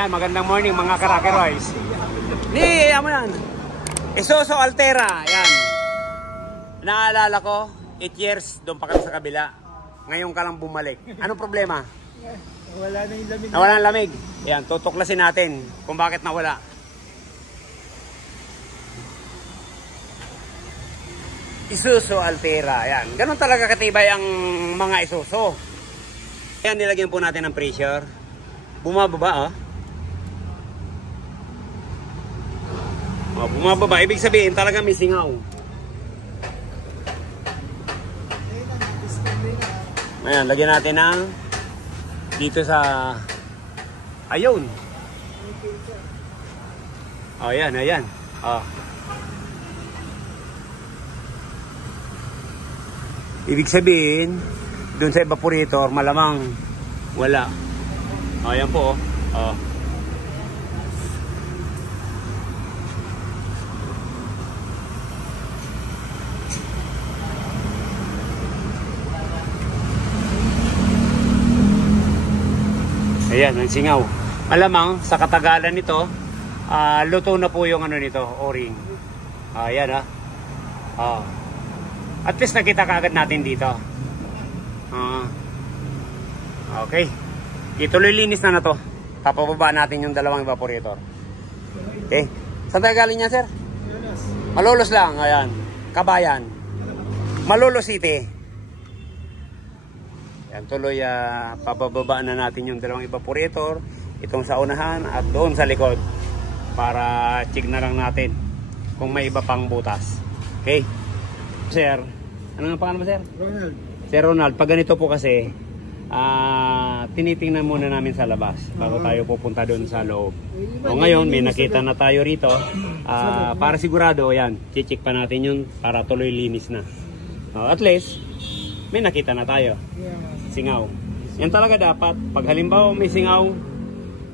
Yan, magandang morning mga Karakeroys. Ano yan? Isuzu Altera. Yan. Naalala ko, 8 years, doon pa kami sa kabila. Ngayon ka lang bumalik. Anong problema? Nawala na yung lamig. Nawala ang lamig. Yan, tutuklasin natin kung bakit nawala. Isuzu Altera. Yan. Ganun talaga katibay ang mga Isuzu. Yan, nilagyan po natin ng pressure. Bumababa, oh. Oh, bumababa. Ibig sabihin talaga may singaw. Ayan, lagyan natin ng dito sa ayun. Oh, ayan, ayan. Oh. Ibig sabihin, dun sa evaporator, malamang wala. Oh, ayan po, oh. Oh. Ayan, ang singaw. Malamang, sa katagalan nito, luto na po yung ano nito, o-ring. Ayan, ha. At least nakita kaagad natin dito. Okay. Ituloy linis na to. Papababa natin yung dalawang evaporator. Okay. Saan tayo galing niya, sir? Malolos lang. Ayan. Kabayan. Malolos City. Yan, tuloy pabababa na natin yung dalawang evaporator, itong sa unahan at doon sa likod para check na lang natin kung may iba pang butas. Okay? Sir, ano ang pangalan mo, sir? Ronald. Sir Ronald, pag ganito po kasi tinitingnan muna namin sa labas bago tayo pupunta doon sa loob. O ngayon, may nakita na tayo rito. Para sigurado, yan, check pa natin yun para tuloy linis na. At least, may nakita na tayo. Singaw. Yan talaga dapat. Pag halimbawa may singaw,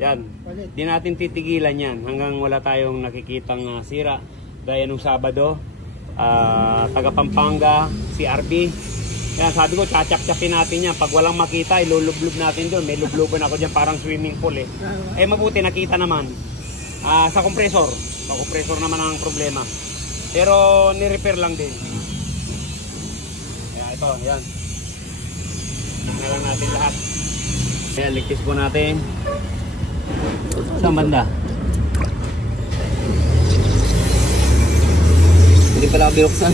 yan. Di natin titigilan yan hanggang wala tayong nakikitang sira. Gaya nung Sabado, taga Pampanga, si RB. Yan, sabi ko, tsatsap-tsapin natin yan. Pag walang makita, ilulublob natin doon. May lubloban ako dyan, parang swimming pool eh. Mabuti, nakita naman. Sa compressor. Sa compressor naman ang problema. Pero, ni-repair lang din. Ayan, ito, yan. Tingnan lang natin lahat. Ayan, ligtis po natin. Saan banda? Hindi pala binuksan.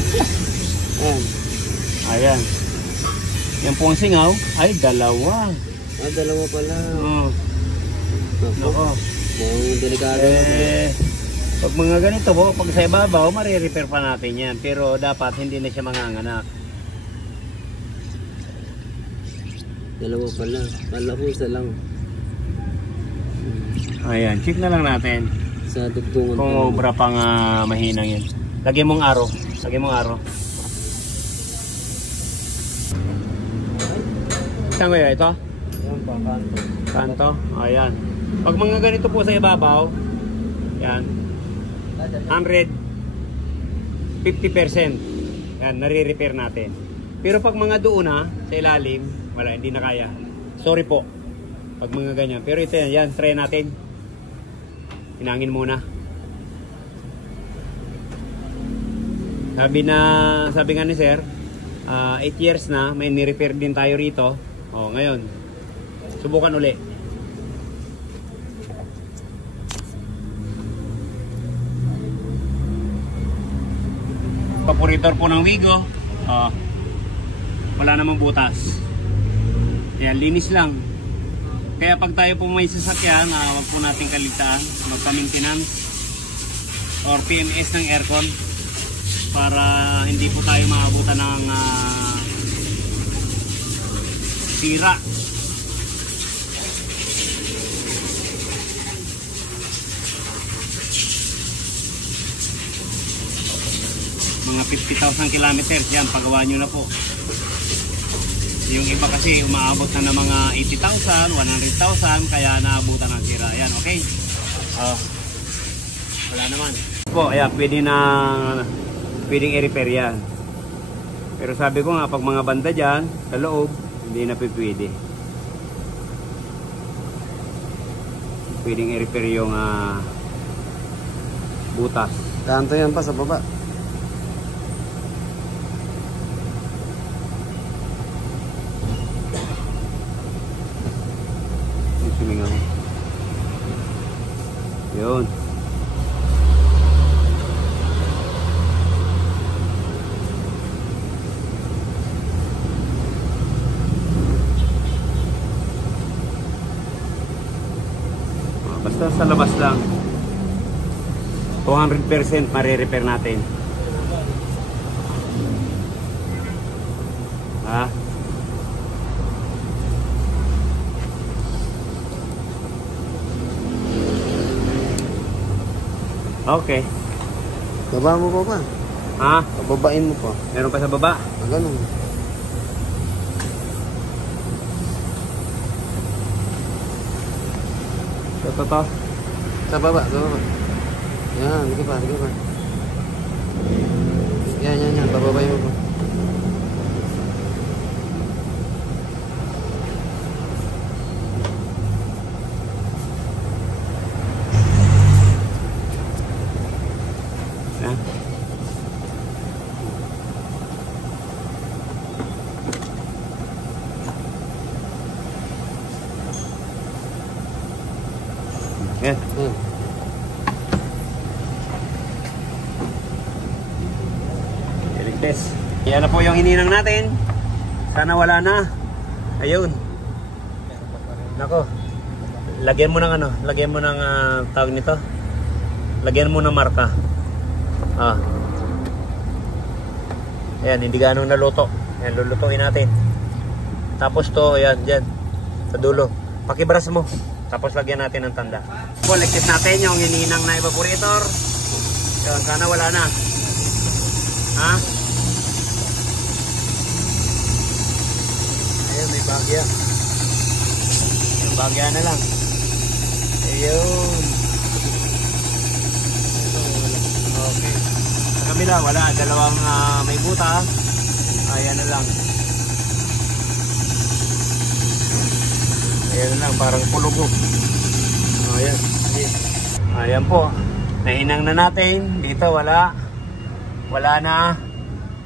Ayan. Ayan. Yan po ang singaw. Ay, dalawa. Dalawa pala. Oo. Nako. Mukhang delikado. Pag mga ganito po, pag sa ibabaw, marirepair pa natin yan. Pero dapat hindi na siya manganganak. Dalawa pala. Kala ko isa lang. Ayan, check na lang natin. Sa dugtungan. Kung obra pang mahinang yun. Lagyan mong araw. Lagyan mong araw. Saan ko yun? Ito? Ayan pa, kanto. Kanto? Ayan. Pag mga ganito po sa ibabaw, yan. 150%. Yan, nare-repair natin. Pero pag mga doon na, sa ilalim, wala, hindi na kaya. Sorry po. Pag mga ganyan. Pero ito yan, try natin. Hinangin muna. Sabi nga ni sir, 8 years na, may ni-repair din tayo rito. O, ngayon, subukan uli. Evaporator po ng Wigo. Wala namang butas. Yan, linis lang. Kaya pag tayo po may sasakyan, wag po natin kaligtaan magpa-maintenance or PMS ng aircon para hindi po tayo maabutan ng sira. Mga 50,000 kilometers yan, pagawa nyo na po. Yung iba kasi umaabot na ng mga 80,000, 100,000, kaya naabutan ng sira. Ayan, okay? Wala naman. Po, ayan, pwedeng i-repair yan. Pero sabi ko nga, pag mga banda dyan, sa loob, hindi na pwede. pwedeng i-repair yung butas. Kanto yan pa sa baba. Yung sumingaw. Yun. Basta sa labas lang. 200% mare-repair natin. Ha? Okay. Baba mo pa ba? Ha? Babain mo pa. Meron pa sa baba? Ganun. Ito. Sa baba, sa baba. Yan, hindi pa. Yan. Bababay mo pa. Yan. Yan. Iligtas. Yan na po yung hininang natin. Sana wala na. Ayun. Nako. Lagyan mo ng lagyan mo ng tawag nito. Lagyan mo ng marka. Ayan, hindi ganong naluto. Ayan, lulutuin natin. Tapos to, ayan, dyan. Sa dulo. Pakibras mo. Tapos lagyan natin ng tanda. Collected natin yung hininang na evaporator. Yun, sana wala na. Ha? Ayun, may bagya. Yung bagya na lang. Ayun. Okay. Sa kabila, wala. Dalawang may buta. Ayan na lang. Ayan na lang, parang pulubo. Ayan. Ayan po. Nahinang na natin. Dito wala. Wala na.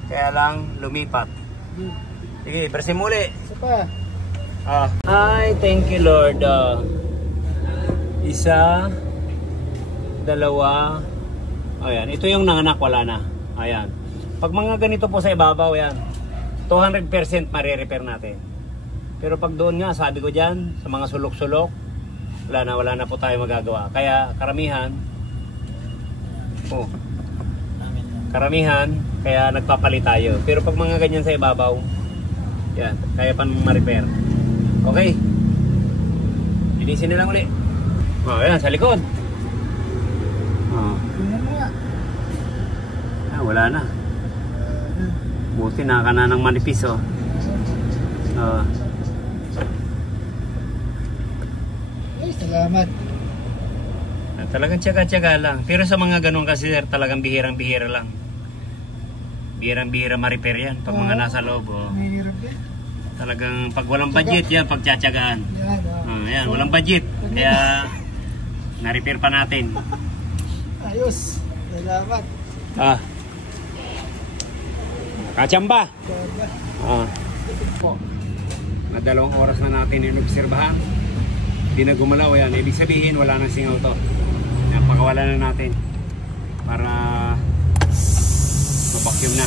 Kaya lang lumipat. Sige, press muli. Ay, thank you Lord. Isa, dalawa. Ayan, ito yung nanganak, wala na. Ayan. Pag mga ganito po sa ibabaw, yan. 200% mare-repair natin. Pero pag doon nga, sabi ko dyan, sa mga sulok-sulok, wala na po tayo magagawa. Kaya karamihan, kaya nagpapalit tayo. Pero pag mga ganyan sa ibabaw, yan, kaya pa ma-repair. Okay. Linisin na lang ulit. Ayan, sa likod. Wala na. Buti naka na ng manipis, Salamat. Talagang tiyaga-tiyaga lang. Pero sa mga ganun kasi sir, talagang bihirang-bihira lang. Bihirang-bihira ma-repair yan. Pag mga nasa loob. Talagang pag walang budget yan, pag tiyatsagaan. Yan, walang budget. Kaya na-repair pa natin. Ayos. Salamat. Kachamba. Na 2 oras na natin inobserbahan. Hindi na gumalaw yan. Ibig sabihin wala nang singaw to. Yan, pakawalan na natin para mabacuum na.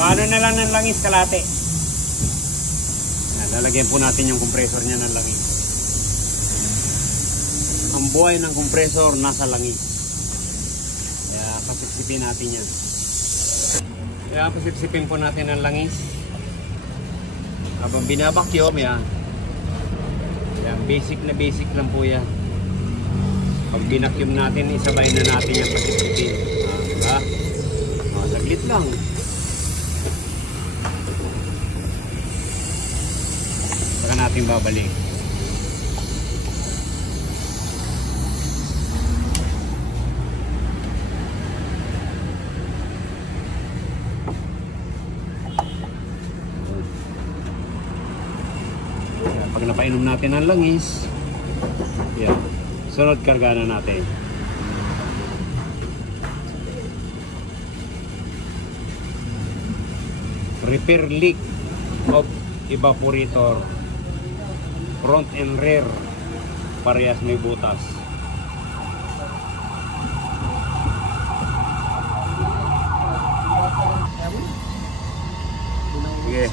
Paano na lang ng langis kalate? Yan, lalagyan po natin yung compressor niya ng langis. Ang buhay ng compressor nasa langis. Kaya pasipsipin natin yan. Kaya pasipsipin po natin ang langis. Habang binabakyum, yan. Yan, basic na basic lang po yan. Pag binakyum natin, isabay na natin yung pasipsipin. Saglit lang. Saka natin babalik. Pag Painom natin ng langis. Yan. Sunod, karga na natin. Repair leak of evaporator. Front and rear. Parehas may butas. Sige.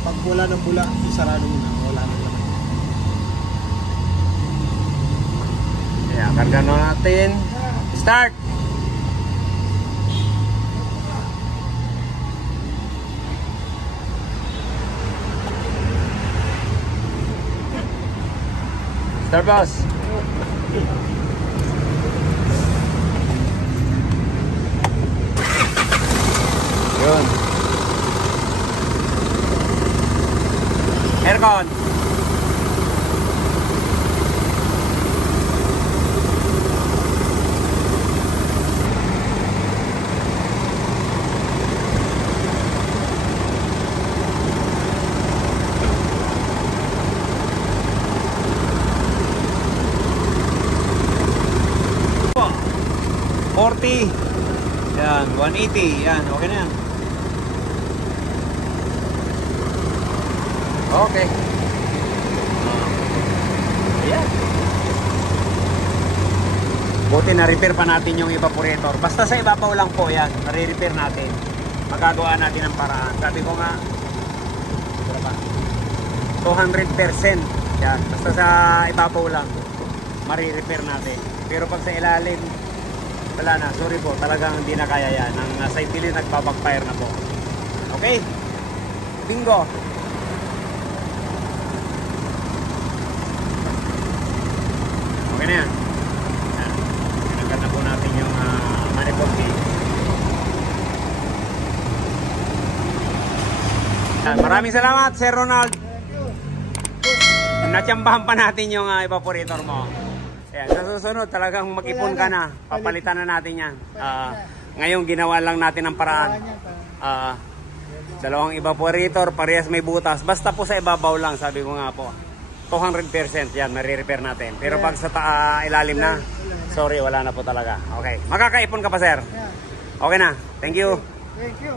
Pag bula ng bula, isarado mo na. Wala na naman. Kaya, karga na natin. Start! Start, boss! Yun. Aircon. Po. 40. Yan, 180. Yan, okay na yan. Okay. Ayan. Buti na-repair pa natin yung evaporator. Basta sa ibabaw lang po yan. Nare-repair natin. Magagawa natin ang paraan. Sabi ko nga, 200%. Yan. Basta sa ibabaw lang. Mare-repair natin. Pero pag sa ilalim, wala na. Sorry po. Talagang hindi na kaya yan. Ang side pilot nagbabackfire na po. Okay? Bingo! Okay na yan. Pinagkat na po natin yung manifold gauge. Maraming salamat, Sir Ronald. Natsambahan pa natin yung evaporator mo. Ayan, sa susunod talagang mag-ipon ka na. Papalitan na natin yan. Ngayon ginawa lang natin ang paraan. Dalawang evaporator, parehas may butas. Basta po sa ibabaw lang, sabi ko nga po. 200% yan, marirepair natin. Pero pag sa ilalim na, sorry, wala na po talaga. Okay, makakaipon ka pa, sir. Okay na, thank you. Thank you.